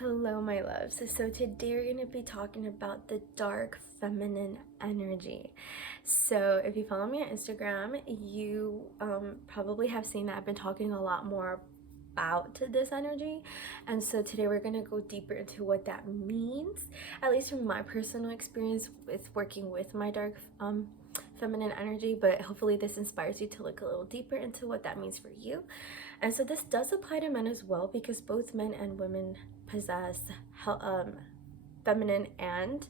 Hello, my loves. So today we're going to be talking about the dark feminine energy. So if you follow me on Instagram, you probably have seen that I've been talking a lot more about this energy, and so today we're going to go deeper into what that means, at least from my personal experience with working with my dark feminine energy. But hopefully this inspires you to look a little deeper into what that means for you. And so this does apply to men as well, because both men and women possess feminine and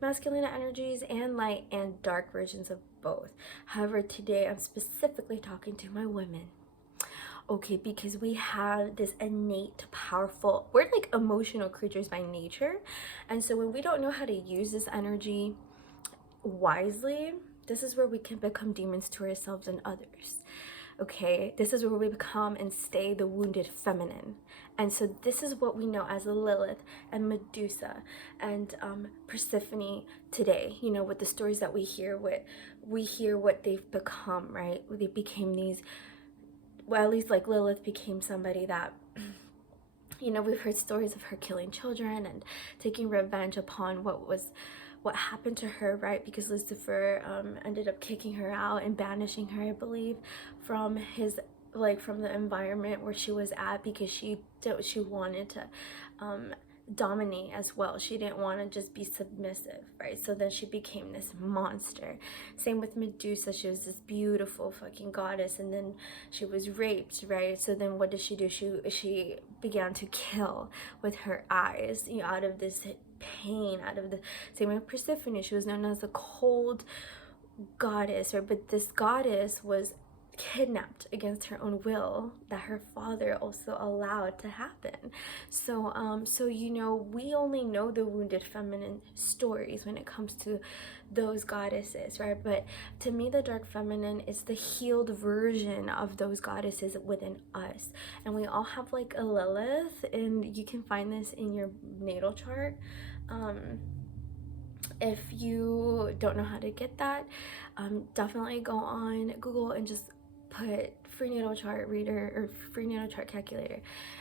masculine energies, and light and dark versions of both. However, today I'm specifically talking to my women. Okay, because we have this innate, powerful, we're like emotional creatures by nature. And so when we don't know how to use this energy wisely, this is where we can become demons to ourselves and others. Okay, this is where we become and stay the wounded feminine. And so this is what we know as Lilith and Medusa and Persephone today. You know, with the stories that we hear what they've become, right? They became these, well, at least like Lilith became somebody that, you know, we've heard stories of her killing children and taking revenge upon what happened to her, right? Because Lucifer ended up kicking her out and banishing her, I believe, from his, like, from the environment where she was at, because she wanted to dominate as well. She didn't want to just be submissive, right? So then she became this monster. Same with Medusa. She was this beautiful fucking goddess, and then she was raped, right? So then what did she do? She began to kill with her eyes, you know, out of this pain, out of the, same with Persephone. She was known as the cold goddess, or but this goddess was kidnapped against her own will, that her father also allowed to happen. So you know, we only know the wounded feminine stories when it comes to those goddesses, right? But to me, the dark feminine is the healed version of those goddesses within us. And we all have like a Lilith, and you can find this in your natal chart. If you don't know how to get that, definitely go on Google and just put free natal chart reader or free natal chart calculator,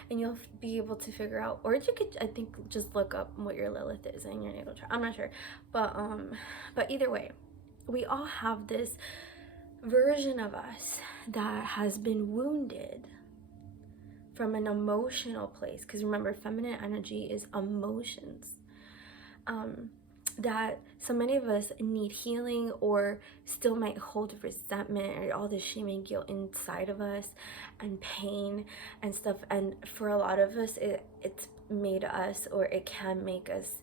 and you'll be able to figure out, or you could, I think, just look up what your Lilith is in your natal chart. I'm not sure, but either way, we all have this version of us that has been wounded from an emotional place, because remember, feminine energy is emotions. That so many of us need healing, or still might hold resentment or all the shame and guilt inside of us, and pain and stuff. And for a lot of us, it's made us, or it can make us,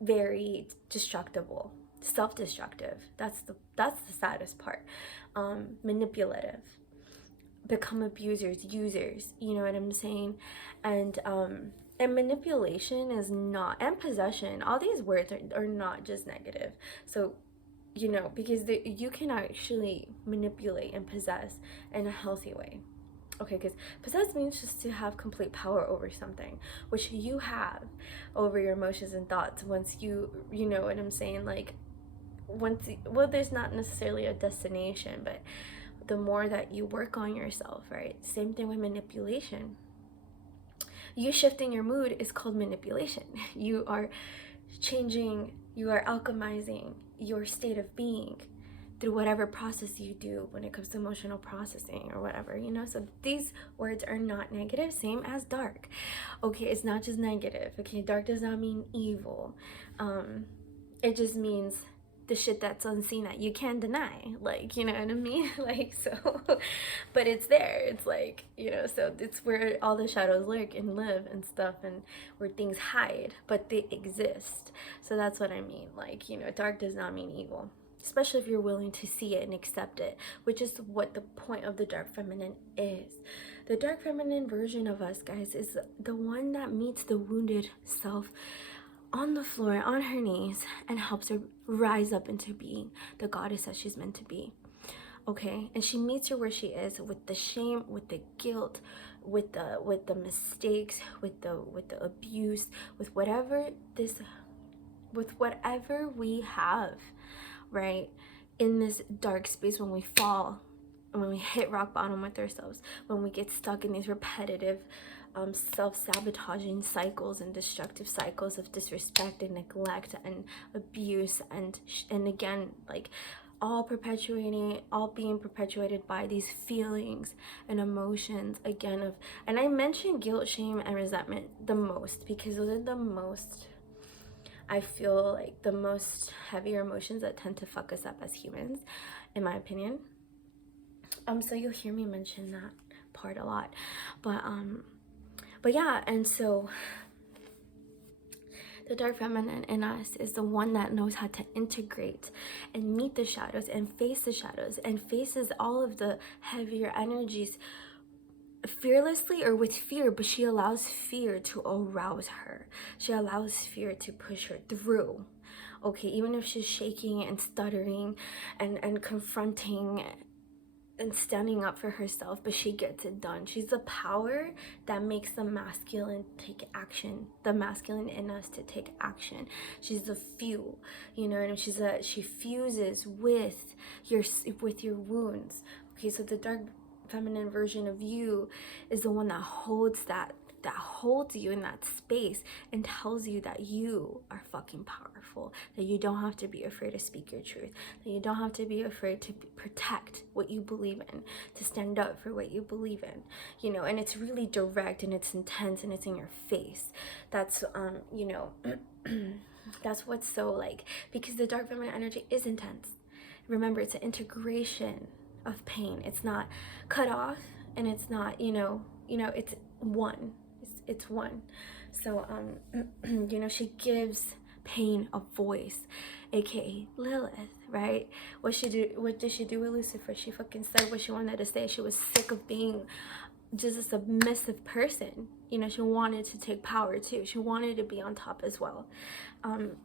very destructible, self-destructive. That's the saddest part. Manipulative, become abusers, users, you know what I'm saying? And manipulation is not, and possession, all these words are not just negative. So, you know, because you can actually manipulate and possess in a healthy way. Okay, because possess means just to have complete power over something, which you have over your emotions and thoughts once you know what I'm saying? Like, well, there's not necessarily a destination, but the more that you work on yourself, right? Same thing with manipulation. You shifting your mood is called manipulation. You are changing, you are alchemizing your state of being through whatever process you do when it comes to emotional processing or whatever, you know? So these words are not negative, same as dark. Okay, it's not just negative. Okay, dark does not mean evil. It just means the shit that's unseen that you can't deny, like, you know what I mean? Like, so, but it's there. It's like, you know, so it's where all the shadows lurk and live and stuff, and where things hide, but they exist. So that's what I mean. Like, you know, dark does not mean evil, especially if you're willing to see it and accept it, which is what the point of the dark feminine is. The dark feminine version of us, guys, is the one that meets the wounded self on the floor, on her knees, and helps her rise up into being the goddess that she's meant to be. Okay, and she meets her where she is, with the shame, with the guilt, with the mistakes, with the abuse, with whatever we have, right, in this dark space, when we fall and when we hit rock bottom with ourselves, when we get stuck in these repetitive self-sabotaging cycles and destructive cycles of disrespect and neglect and abuse, and again, like all being perpetuated by these feelings and emotions, again, of, and I mentioned guilt, shame, and resentment the most because those are the most, I feel like, the most heavier emotions that tend to fuck us up as humans, in my opinion. So you'll hear me mention that part a lot, but yeah. And so the dark feminine in us is the one that knows how to integrate and meet the shadows and face the shadows and faces all of the heavier energies fearlessly or with fear, but she allows fear to arouse her. She allows fear to push her through. Okay, even if she's shaking and stuttering and confronting and standing up for herself, but she gets it done. She's the power that makes the masculine take action, the masculine in us to take action. She's the fuel, you know, and she fuses with your wounds. Okay, so the dark feminine version of you is the one that holds you in that space and tells you that you are fucking powerful, that you don't have to be afraid to speak your truth, that you don't have to be afraid to protect what you believe in, to stand up for what you believe in, you know. And it's really direct and it's intense and it's in your face. That's you know, that's what's so, like, because the dark feminine energy is intense. Remember, it's an integration of pain. It's not cut off, and it's not, you know, it's one. It's one. So you know, she gives pain a voice, aka Lilith, right? What did she do with Lucifer? She fucking said what she wanted to say. She was sick of being just a submissive person. You know, she wanted to take power too. She wanted to be on top as well. And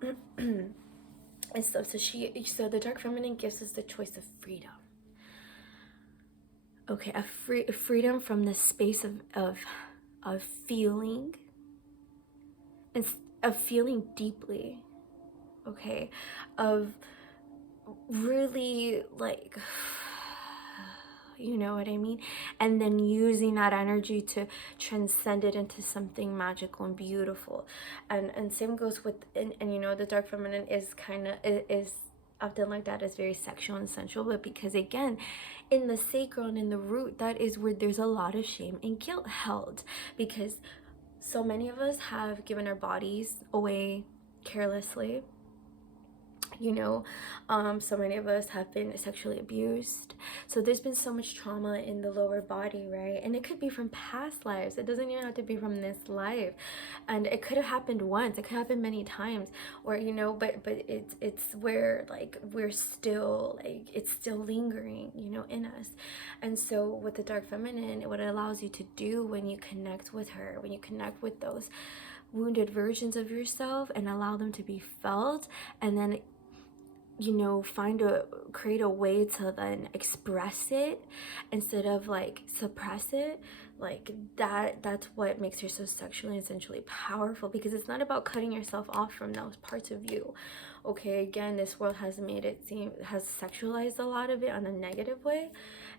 stuff. So the dark feminine gives us the choice of freedom. Okay, a freedom from the space of feeling, and of feeling deeply, okay, of really, like, you know what I mean, and then using that energy to transcend it into something magical and beautiful. And same goes with, and you know, the dark feminine is often like that, is very sexual and sensual, but because again, in the sacral and in the root, that is where there's a lot of shame and guilt held, because so many of us have given our bodies away carelessly, you know. So many of us have been sexually abused, so there's been so much trauma in the lower body, right? And it could be from past lives, it doesn't even have to be from this life, and it could have happened once, it could happen many times, or you know, but it's where, like, we're still, like, it's still lingering, you know, in us. And so with the dark feminine, what it allows you to do when you connect with her, when you connect with those wounded versions of yourself and allow them to be felt, and then, you know, create a way to then express it instead of, like, suppress it, like that's what makes her so sexually and sensually powerful, because it's not about cutting yourself off from those parts of you. Okay, again, this world has sexualized a lot of it on a negative way,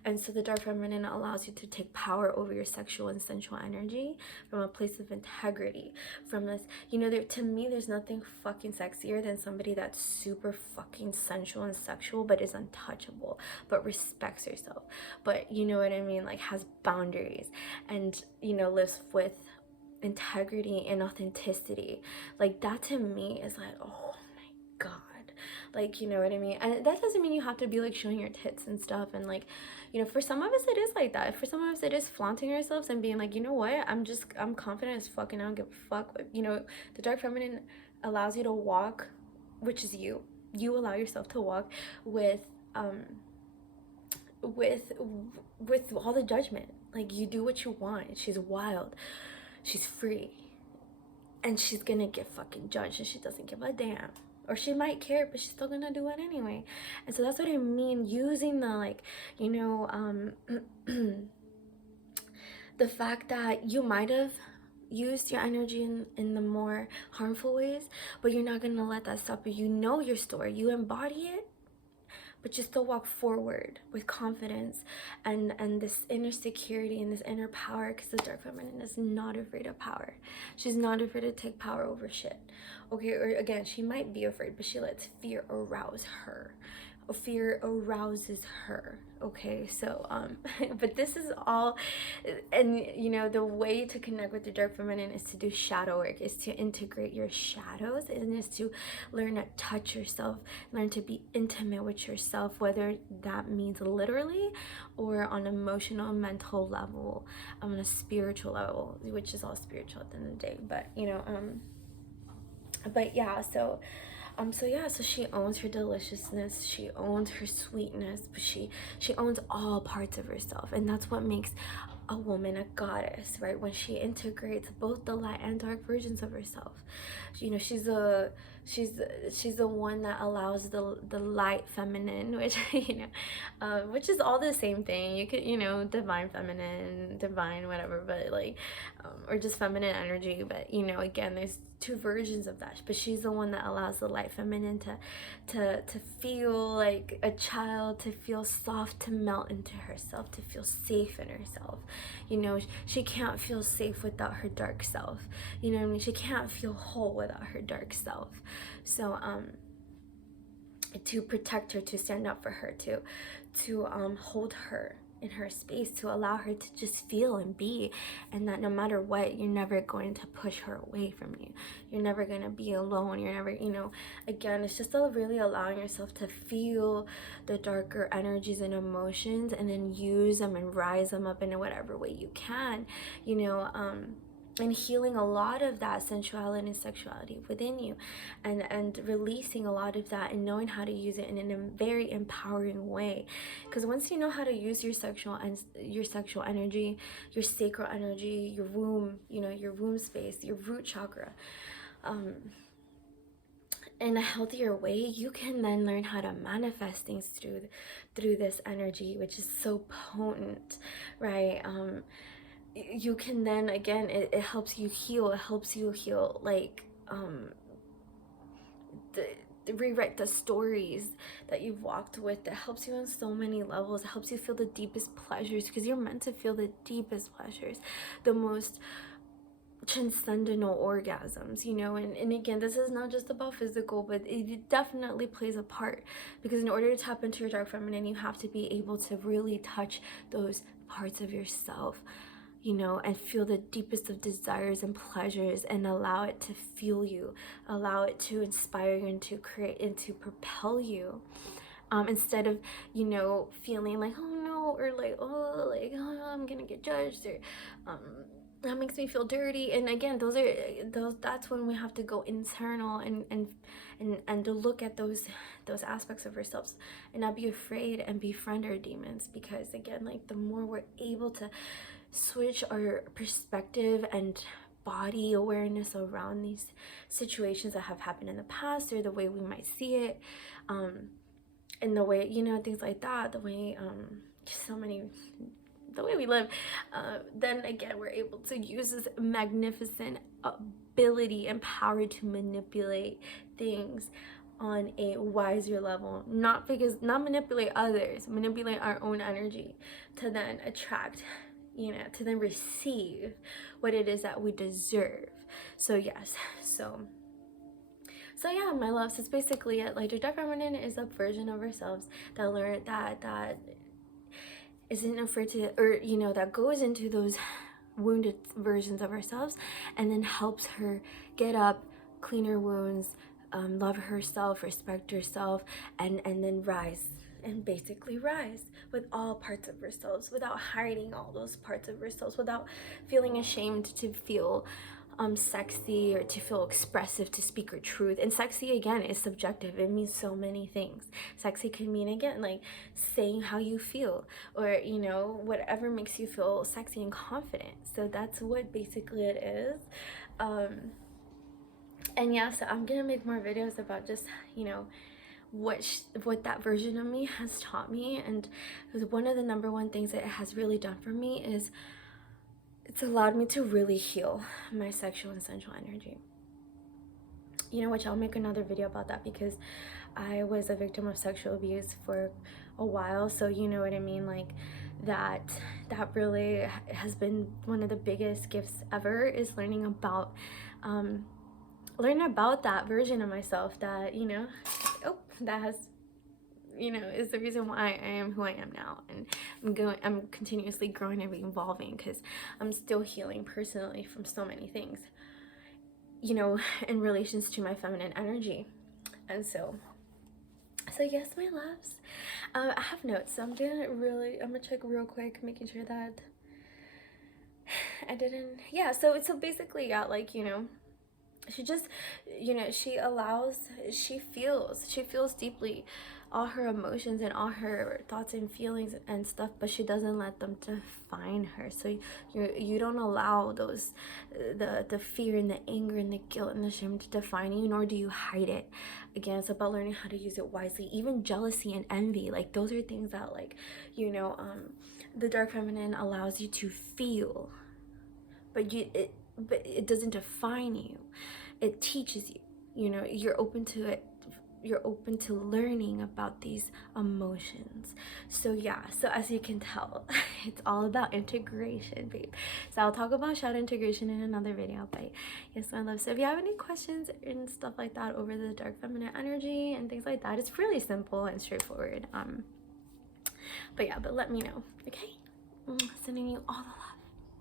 and so the dark feminine allows you to take power over your sexual and sensual energy from a place of integrity, from this, you know, to me, there's nothing fucking sexier than somebody that's super fucking sensual and sexual, but is untouchable, but respects herself, but, you know what I mean, like, has boundaries, and, you know, lives with integrity and authenticity. Like, that to me is like, oh my god, like, you know what I mean. And that doesn't mean you have to be, like, showing your tits and stuff, and, like, you know, for some of us it is like that. For some of us it is flaunting ourselves and being like, you know what, I'm confident as fuck and I don't give a fuck. But, you know, the dark feminine allows you to walk, which is you allow yourself to walk with all the judgment. Like, you do what you want. She's wild, she's free, and she's gonna get fucking judged, and she doesn't give a damn. Or she might care, but she's still gonna do it anyway. And so that's what I mean, using the, like, you know, the fact that you might have used your energy in the more harmful ways, but you're not gonna let that stop you. You know your story, you embody it, but you still walk forward with confidence and this inner security and this inner power, because the dark feminine is not afraid of power. She's not afraid to take power over shit. Okay, or again, she might be afraid, but she lets fear arouse her. Fear arouses her. Okay, so but this is all, and you know, the way to connect with the dark feminine is to do shadow work, is to integrate your shadows, and is to learn to touch yourself, learn to be intimate with yourself, whether that means literally or on emotional, mental level, on a spiritual level, which is all spiritual at the end of the day. But you know, but yeah, so so she owns her deliciousness, she owns her sweetness, but she owns all parts of herself, and that's what makes a woman a goddess, right? When she integrates both the light and dark versions of herself. You know, she's the one that allows the light feminine, which you know, which is all the same thing. You could, you know, divine feminine, divine whatever, but like or just feminine energy. But you know, again, there's two versions of that, but she's the one that allows the light feminine to feel like a child, to feel soft, to melt into herself, to feel safe in herself. You know, she can't feel safe without her dark self. You know what I mean? She can't feel whole without her dark self. So to protect her, to stand up for her, to hold her in her space, to allow her to just feel and be, and that no matter what, you're never going to push her away from you. You're never going to be alone. You're never, you know, again, it's just really allowing yourself to feel the darker energies and emotions, and then use them and rise them up in whatever way you can, you know, and healing a lot of that sensuality and sexuality within you, and releasing a lot of that, and knowing how to use it in a very empowering way. Because once you know how to use your sexual energy, your sacral energy, your womb, you know, your womb space, your root chakra, in a healthier way, you can then learn how to manifest things through this energy, which is so potent, right? You can then, again, it helps you heal. It helps you heal, like rewrite the stories that you've walked with. It helps you on so many levels. It helps you feel the deepest pleasures, because you're meant to feel the deepest pleasures, the most transcendental orgasms, you know. And again, this is not just about physical, but it definitely plays a part, because in order to tap into your dark feminine, you have to be able to really touch those parts of yourself, you know, and feel the deepest of desires and pleasures, and allow it to fuel you, allow it to inspire you, and to create and to propel you, instead of, you know, feeling like, oh no, or like, oh, like, oh, I'm gonna get judged, or that makes me feel dirty. And again, that's when we have to go internal and to look at those aspects of ourselves, and not be afraid, and befriend our demons. Because again, like, the more we're able to switch our perspective and body awareness around these situations that have happened in the past, or the way we might see it, and the way, you know, things like that, the way the way we live, then again, we're able to use this magnificent ability and power to manipulate things on a wiser level, not manipulate others, manipulate our own energy, to then attract, you know, to then receive what it is that we deserve. So yes, so yeah, my loves, it's basically it. Like, the dark feminine is a version of ourselves that learn that isn't afraid to, or you know, that goes into those wounded versions of ourselves, and then helps her get up, clean her wounds, love herself, respect herself, and then rise, and basically rise with all parts of ourselves, without hiding all those parts of ourselves, without feeling ashamed to feel sexy, or to feel expressive, to speak her truth. And sexy, again, is subjective. It means so many things. Sexy can mean, again, like saying how you feel, or, you know, whatever makes you feel sexy and confident. So that's what basically it is. And yeah, so I'm gonna make more videos about just, you know, what that version of me has taught me. And one of the number one things that it has really done for me is it's allowed me to really heal my sexual and sensual energy. you know, which I'll make another video about that, because I was a victim of sexual abuse for a while, so you know what I mean, like that really has been one of the biggest gifts ever, is learning about that version of myself that, you know, that has, you know, is the reason why I am who I am now. And I'm continuously growing and evolving, because I'm still healing personally from so many things, you know, in relations to my feminine energy. And so yes, my loves, I have notes, so I'm gonna check real quick, making sure that I didn't, yeah, so basically, yeah, like, you know, she just, you know, she feels deeply all her emotions and all her thoughts and feelings and stuff, but she doesn't let them define her. So you don't allow those, the fear and the anger and the guilt and the shame to define you, nor do you hide it. Again, it's about learning how to use it wisely. Even jealousy and envy, like, those are things that, like, you know, the dark feminine allows you to feel, but it doesn't define you. It teaches you, you know, you're open to it, you're open to learning about these emotions. So yeah, so as you can tell, it's all about integration, babe. So I'll talk about shadow integration in another video, but yes, my love, so if you have any questions and stuff like that over the dark feminine energy and things like that, it's really simple and straightforward. But yeah, but let me know, okay? Sending you all the love.